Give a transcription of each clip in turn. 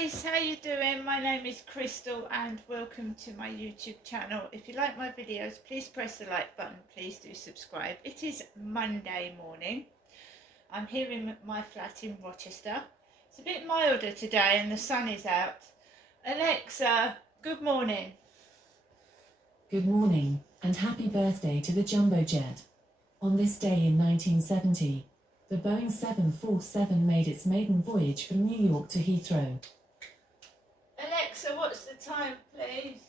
guys, how you doing? My name is Crystal and welcome to my YouTube channel. If you like my videos, please press the like button. Please do subscribe. It is Monday morning. I'm here in my flat in Rochester. It's a bit milder today and the sun is out. Alexa, good morning. Good morning and happy birthday to the Jumbo Jet. On this day in 1970, the Boeing 747 made its maiden voyage from New York to Heathrow. Alexa, what's the time, please?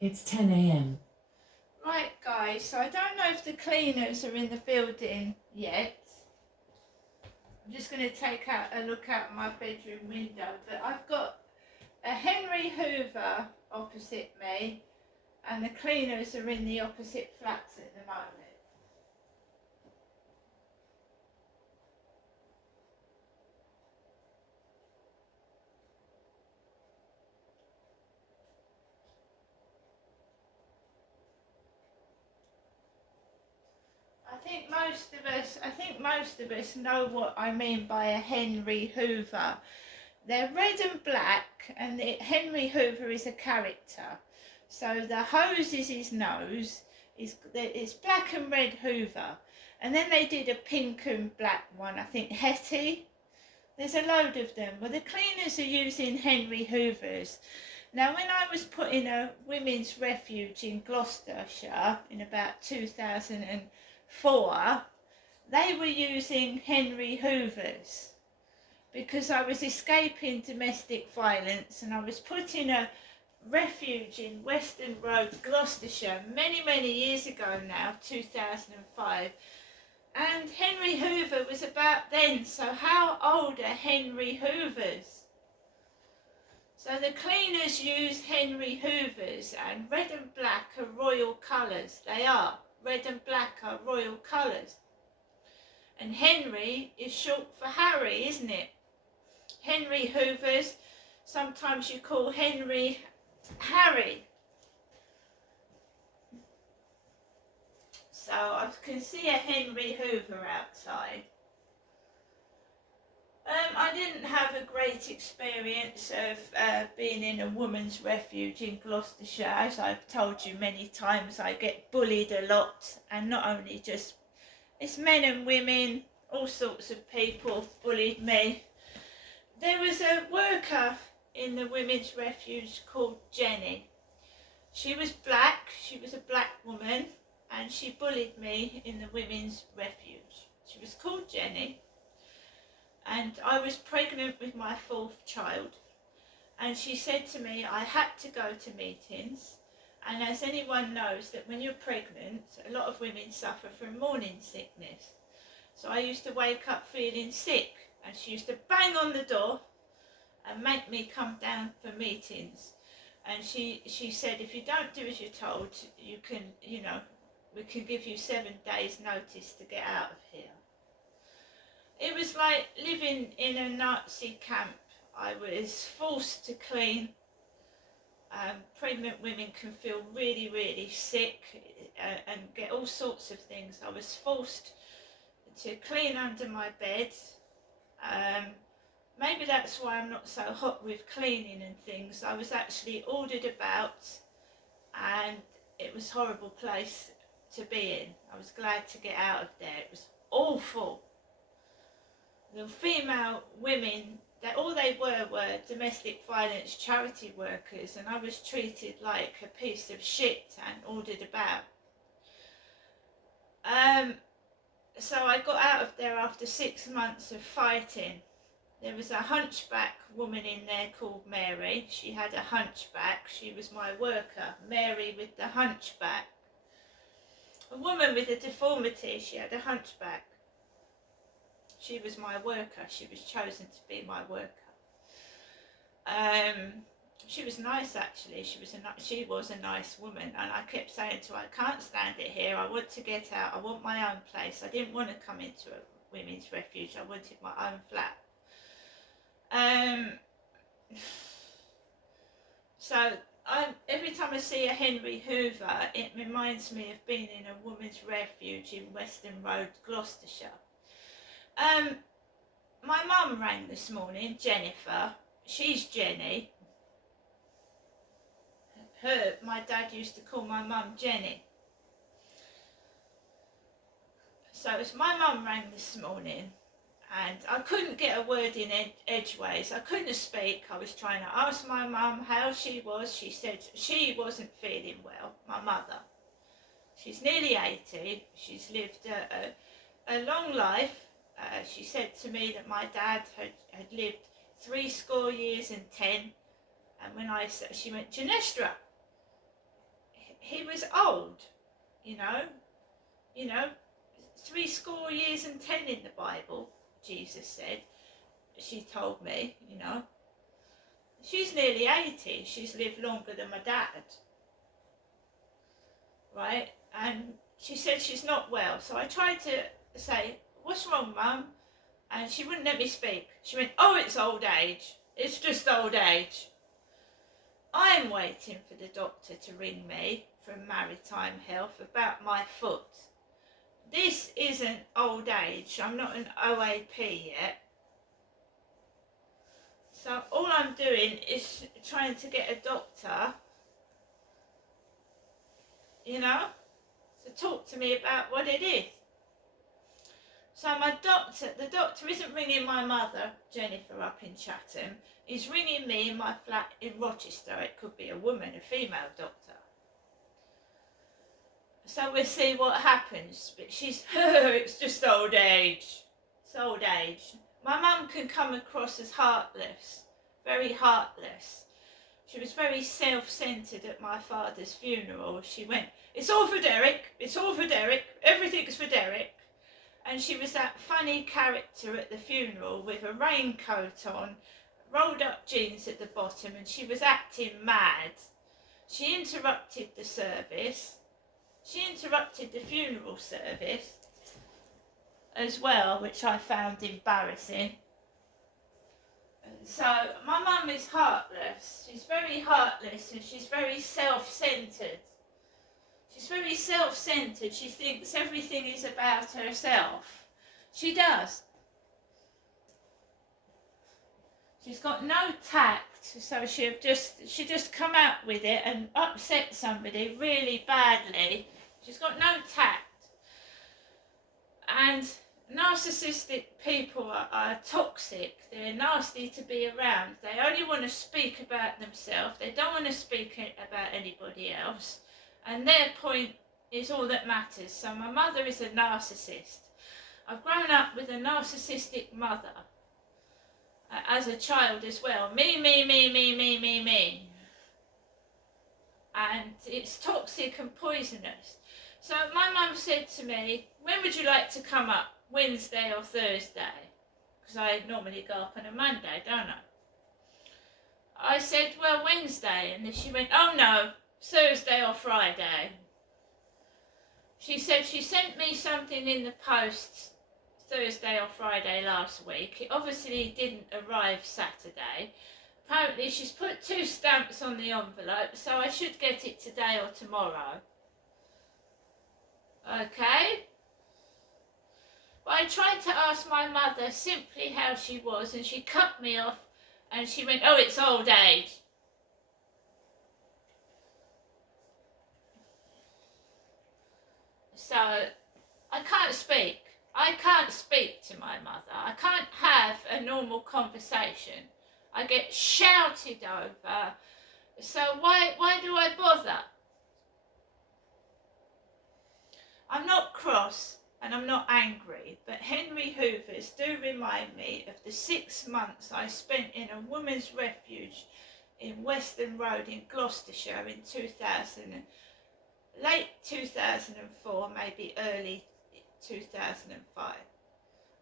It's 10 a.m. Right, guys, so I don't know if the cleaners are in the building yet. I'm just going to take a look out my bedroom window, but I've got a Henry Hoover opposite me and the cleaners are in the opposite flats at the moment. I think most of us know what I mean by a Henry Hoover. They're red and black, and Henry Hoover is a character. So the hose is his nose, it's black and red Hoover. And then they did a pink and black one, I think Hetty. There's a load of them. Well, the cleaners are using Henry Hoovers. Now, when I was put in a women's refuge in Gloucestershire in about 2004, they were using Henry Hoovers because I was escaping domestic violence and I was put in a refuge in Western Road, Gloucestershire, many years ago now, 2005. And Henry Hoover was about then, so how old are Henry Hoovers? So the cleaners use Henry Hoovers, and red and black are royal colours. They are. Red and black are royal colours. And Henry is short for Harry, isn't it? Henry Hoovers, sometimes you call Henry Harry. So I can see a Henry Hoover outside. I didn't have a great experience of being in a woman's refuge in Gloucestershire. As I've told you many times, I get bullied a lot, and not only just, it's men and women, all sorts of people bullied me. There was a worker in the women's refuge called Jenny. She was black, she was a black woman, and she bullied me in the women's refuge. She was called Jenny, and I was pregnant with my fourth child, and she said to me I had to go to meetings, and as anyone knows that when you're pregnant, a lot of women suffer from morning sickness. So I used to wake up feeling sick, and she used to bang on the door and make me come down for meetings. And she said, if you don't do as you're told, you can, we can give you 7 days notice to get out of here. It was like living in a Nazi camp. I was forced to clean. Pregnant women can feel really sick and get all sorts of things. I was forced to clean under my bed. Maybe that's why I'm not so hot with cleaning and things. I was actually ordered about, and it was a horrible place to be in. I was glad to get out of there. It was awful. The female women, all they were domestic violence charity workers, and I was treated like a piece of shit and ordered about. So I got out of there after 6 months of fighting. There was a hunchback woman in there called Mary. She had a hunchback. She was my worker, Mary with the hunchback. A woman with a deformity, she had a hunchback. She was my worker. She was chosen to be my worker. She was nice, actually. She was a nice woman, and I kept saying to her, I can't stand it here. I want to get out. I want my own place. I didn't want to come into a women's refuge. I wanted my own flat. So every time I see a Henry Hoover, it reminds me of being in a women's refuge in Western Road, Gloucestershire. My mum rang this morning, Jennifer. she's Jenny. My dad used to call my mum Jenny. So my mum rang this morning, and I couldn't get a word in edgeways. I couldn't speak. I was trying to ask my mum how she was. She said she wasn't feeling well, my mother. She's nearly 80. She's lived a long life. She said to me that my dad had lived 70 years and 10. And when I said, she went, Genestra, he was old, you know, 70 years and 10 in the Bible, Jesus said. She told me, she's nearly 80. She's lived longer than my dad, right? And she said she's not well. So I tried to say, what's wrong, Mum? And she wouldn't let me speak. She went, oh, it's old age. It's just old age. I'm waiting for the doctor to ring me from Maritime Health about my foot. This isn't old age. I'm not an OAP yet. So all I'm doing is trying to get a doctor, to talk to me about what it is. So the doctor isn't ringing my mother, Jennifer, up in Chatham. He's ringing me in my flat in Rochester. It could be a woman, a female doctor. So we'll see what happens. But it's just old age. It's old age. My mum can come across as heartless, very heartless. She was very self-centred at my father's funeral. She went, it's all for Derek, it's all for Derek, everything's for Derek. And she was that funny character at the funeral with a raincoat on, rolled up jeans at the bottom, and she was acting mad. She interrupted the service. She interrupted the funeral service as well, which I found embarrassing. So my mum is heartless. She's very heartless, and she's very self-centred. She's very self-centred. She thinks everything is about herself. She does. She's got no tact, so she just come out with it and upset somebody really badly. She's got no tact. And narcissistic people are toxic. They're nasty to be around. They only want to speak about themselves. They don't want to speak about anybody else. And their point is all that matters. So my mother is a narcissist. I've grown up with a narcissistic mother as a child as well. Me. And it's toxic and poisonous. So my mum said to me, when would you like to come up? Wednesday or Thursday? Because I normally go up on a Monday, don't I said, well, Wednesday. And then she went, oh no, Thursday or Friday. She said she sent me something in the post Thursday or Friday last week. It obviously didn't arrive Saturday. Apparently she's put 2 stamps on the envelope, so I should get it today or tomorrow. Okay? But I tried to ask my mother simply how she was, and she cut me off and she went, oh, it's old age. So I can't speak. I can't speak to my mother. I can't have a normal conversation. I get shouted over. So why do I bother? I'm not cross and I'm not angry, but Henry Hoovers do remind me of the 6 months I spent in a women's refuge in Weston Road in Gloucestershire in late 2004, maybe early 2005.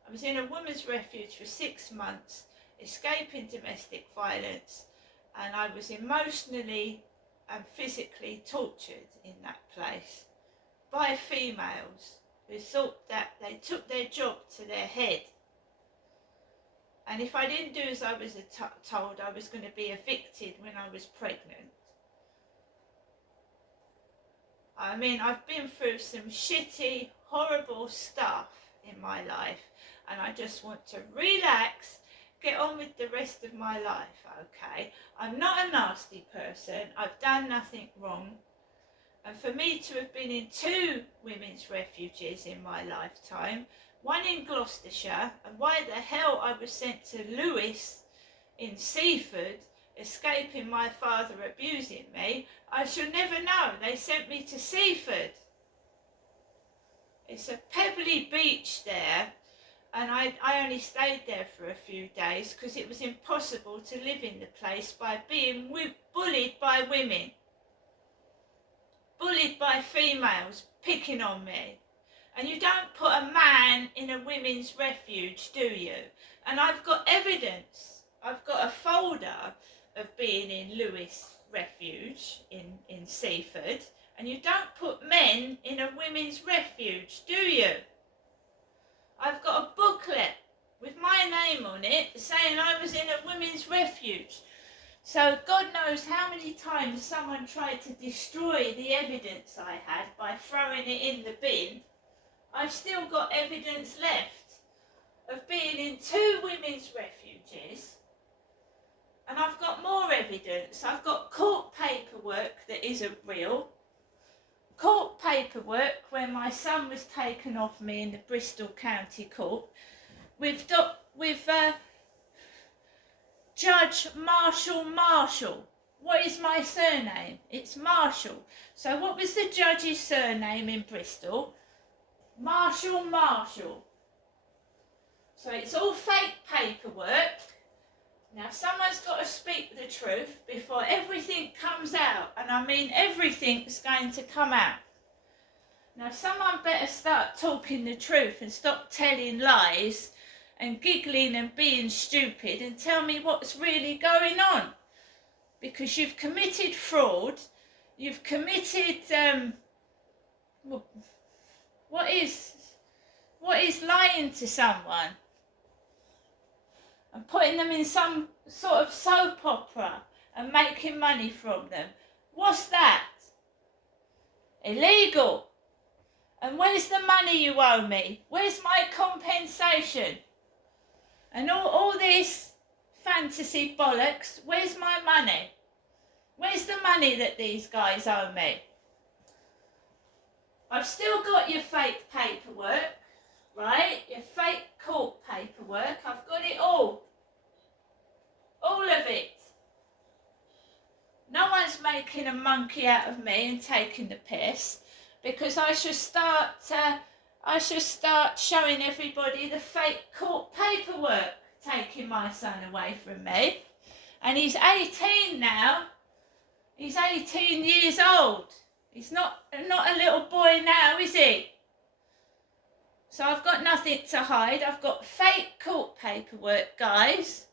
I was in a women's refuge for 6 months, escaping domestic violence, and I was emotionally and physically tortured in that place by females who thought that they took their job to their head. And if I didn't do as I was told, I was going to be evicted when I was pregnant. I mean, I've been through some shitty, horrible stuff in my life, and I just want to relax, get on with the rest of my life, okay? I'm not a nasty person. I've done nothing wrong. And for me to have been in 2 women's refuges in my lifetime, one in Gloucestershire, and why the hell I was sent to Lewes in Seaford, escaping my father abusing me, I shall never know. They sent me to Seaford. It's a pebbly beach there, and I only stayed there for a few days because it was impossible to live in the place by being bullied by women. Bullied by females picking on me. And you don't put a man in a women's refuge, do you? And I've got evidence. I've got a folder of being in Lewes Refuge in Seaford. And you don't put men in a women's refuge, do you? I've got a booklet with my name on it saying I was in a women's refuge. So God knows how many times someone tried to destroy the evidence I had by throwing it in the bin. I've still got evidence left of being in 2 women's refuges, and I've got more evidence. I've got court paperwork that isn't real. Court paperwork where my son was taken off me in the Bristol County Court with Judge Marshall. What is my surname? It's Marshall. So what was the judge's surname in Bristol? Marshall. So it's all fake paperwork. Now someone's got to speak the truth before everything comes out. And I mean everything's going to come out. Now someone better start talking the truth and stop telling lies and giggling and being stupid and tell me what's really going on. Because you've committed fraud. You've committed... What is lying to someone and putting them in some sort of soap opera and making money from them? What's that? Illegal. And where's the money you owe me? Where's my compensation? And all this fantasy bollocks, where's my money? Where's the money that these guys owe me? I've still got your fake paperwork, right? Your fake court paperwork. I've got it all. All of it. No one's making a monkey out of me and taking the piss, because I should start showing everybody the fake court paperwork taking my son away from me. And he's 18 now. He's 18 years old. He's not a little boy now, is he? So I've got nothing to hide. I've got fake court paperwork, guys.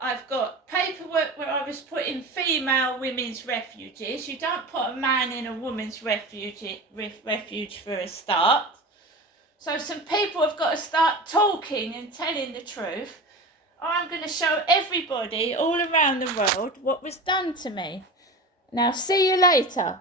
I've got paperwork where I was put in female women's refuges. You don't put a man in a woman's refuge for a start. So some people have got to start talking and telling the truth, or I'm going to show everybody all around the world what was done to me. Now, see you later.